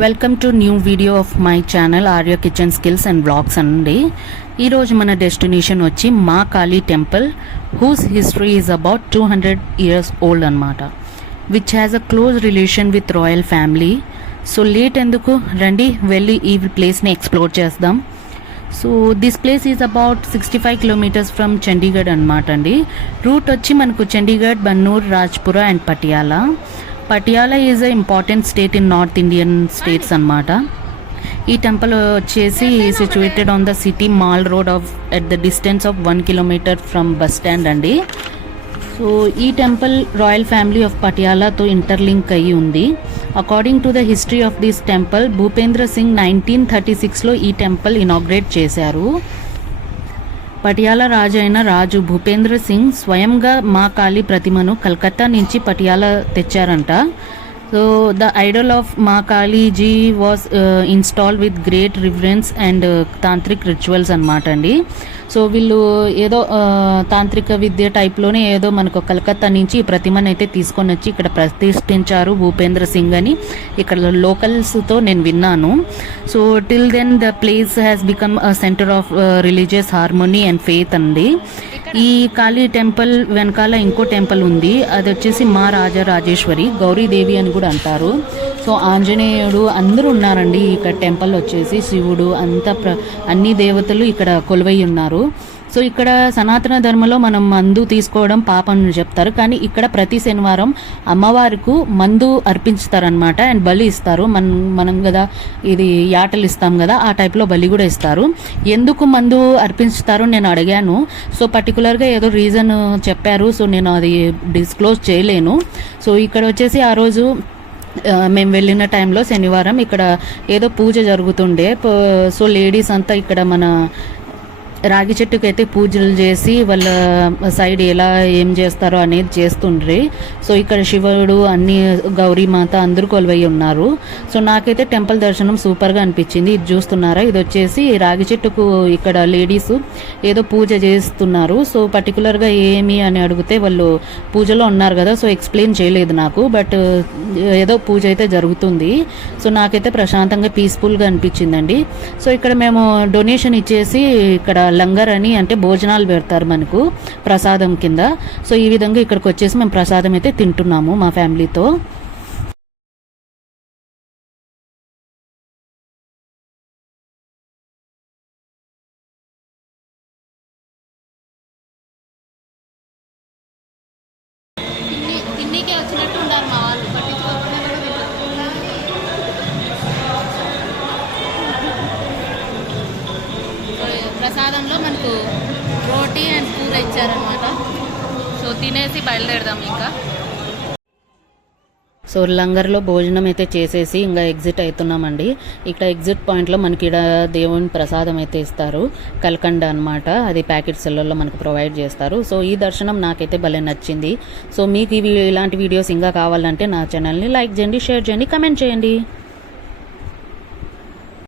Welcome to new video of my channel Arya kitchen skills and blogs అండి. ఈరోజు మన destination వచ్చి Maa Kali temple whose history is about 200 years old అనమాట, which has a close relation with royal family. So late ఎందుకు, రండి వెళ్ళి ఈ ప్లేస్ని ఎక్స్ప్లోర్ చేద్దాం. So this place is about 65 kilometers from Chandigarh అనమాట అండి. రూట్ వచ్చి మనకు Chandigarh, Bannur, Rajpura and Patiala. Patiala is a important state in north Indian states అనమాట. ఈ టెంపుల్ వచ్చేసి situated on the city mall road off at the distance of 1 kilometer from bus stand అండి. So ఈ temple royal family of పటియాలాతో interlink అయ్యి ఉంది. According to the history of this temple, Bhupendra Singh 1936లో ఈ టెంపుల్ ఇనాగ్రేట్ చేశారు. పటియాలా రాజు అయిన రాజు భూపేంద్ర సింగ్ స్వయంగా మా కాళీ ప్రతిమను కలకత్తా నుంచి పటియాలా తెచ్చారంట. So the idol of Maa Kaliji was install with great reverence and tantric rituals అనమాట అండి. సో వీళ్ళు ఏదో తాంత్రిక విద్య టైప్లోనే ఏదో మనకు కలకత్తా నుంచి ఈ ప్రతిమను అయితే తీసుకొని వచ్చి ఇక్కడ ప్రతిష్ఠించారు భూపేంద్ర సింగ్ అని ఇక్కడ లోకల్స్తో నేను విన్నాను. So till then the place has become a centre of religious harmony and faith అండి. ఈ కాళీ టెంపుల్ వెనకాల ఇంకో టెంపుల్ ఉంది, అది వచ్చేసి మా రాజరాజేశ్వరి, గౌరీదేవి అని కూడా అంటారు. సో ఆంజనేయుడు అందరూ ఉన్నారండి ఇక్కడ టెంపుల్ వచ్చేసి, శివుడు అంతా అన్ని దేవతలు ఇక్కడ కొలువై ఉన్నారు. సో ఇక్కడ సనాతన ధర్మంలో మనం మందు తీసుకోవడం పాపం అని చెప్తారు, కానీ ఇక్కడ ప్రతి శనివారం అమ్మవారికి మందు అర్పించుతారనమాట అండ్ బలి ఇస్తారు. మనం కదా ఇది యాటలు ఇస్తాం కదా, ఆ టైప్లో బలి కూడా ఇస్తారు. ఎందుకు మందు అర్పించుతారో నేను అడిగాను. సో పర్టికులర్గా ఏదో రీజన్ చెప్పారు, సో నేను అది డిస్క్లోజ్ చేయలేను. సో ఇక్కడ వచ్చేసి ఆ రోజు మేము వెళ్ళిన టైంలో శనివారం ఇక్కడ ఏదో పూజ జరుగుతుండే. సో లేడీస్ అంతా ఇక్కడ మన రాగి చెట్టుకి అయితే పూజలు చేసి వాళ్ళ సైడ్ ఎలా ఏం చేస్తారో అనేది చేస్తుండ్రి. సో ఇక్కడ శివుడు అన్ని గౌరీమాత అందరూ కొలువై ఉన్నారు. సో నాకైతే టెంపుల్ దర్శనం సూపర్గా అనిపించింది. ఇది చూస్తున్నారా, ఇది వచ్చేసి రాగి చెట్టుకు ఇక్కడ లేడీస్ ఏదో పూజ చేస్తున్నారు. సో పర్టికులర్గా ఏమి అని అడిగితే వాళ్ళు పూజలో ఉన్నారు కదా, సో ఎక్స్ప్లెయిన్ చేయలేదు నాకు, బట్ ఏదో పూజ అయితే జరుగుతుంది. సో నాకైతే ప్రశాంతంగా పీస్ఫుల్గా అనిపించిందండి. సో ఇక్కడ మేము డొనేషన్ ఇచ్చేసి ఇక్కడ లంగర్ అని అంటే భోజనాలు పెడతారు మనకు ప్రసాదం కింద. సో ఈ విధంగా ఇక్కడికి వచ్చేసి మేము ప్రసాదం అయితే తింటున్నాము మా ఫ్యామిలీతో. వచ్చినట్టు ఉన్నారు మా వాళ్ళు, ప్రసాదంలో మనకు రోటీ అండ్ కూర ఇచ్చారనమాట. సో తినేసి బయలుదేరదాం ఇంకా. సో లంగర్లో భోజనం అయితే చేసేసి ఇంకా ఎగ్జిట్ అవుతున్నామండి. ఇక్కడ ఎగ్జిట్ పాయింట్లో మనకి ఇక్కడ దేవుని ప్రసాదం అయితే ఇస్తారు, కల్కండ అనమాట. అది ప్యాకెట్ సెల్లర్లో మనకు ప్రొవైడ్ చేస్తారు. సో ఈ దర్శనం నాకైతే భలే నచ్చింది. సో మీకు ఇలాంటి వీడియోస్ ఇంకా కావాలంటే నా ఛానల్ని లైక్ చేయండి, షేర్ చేయండి, కమెంట్ చేయండి.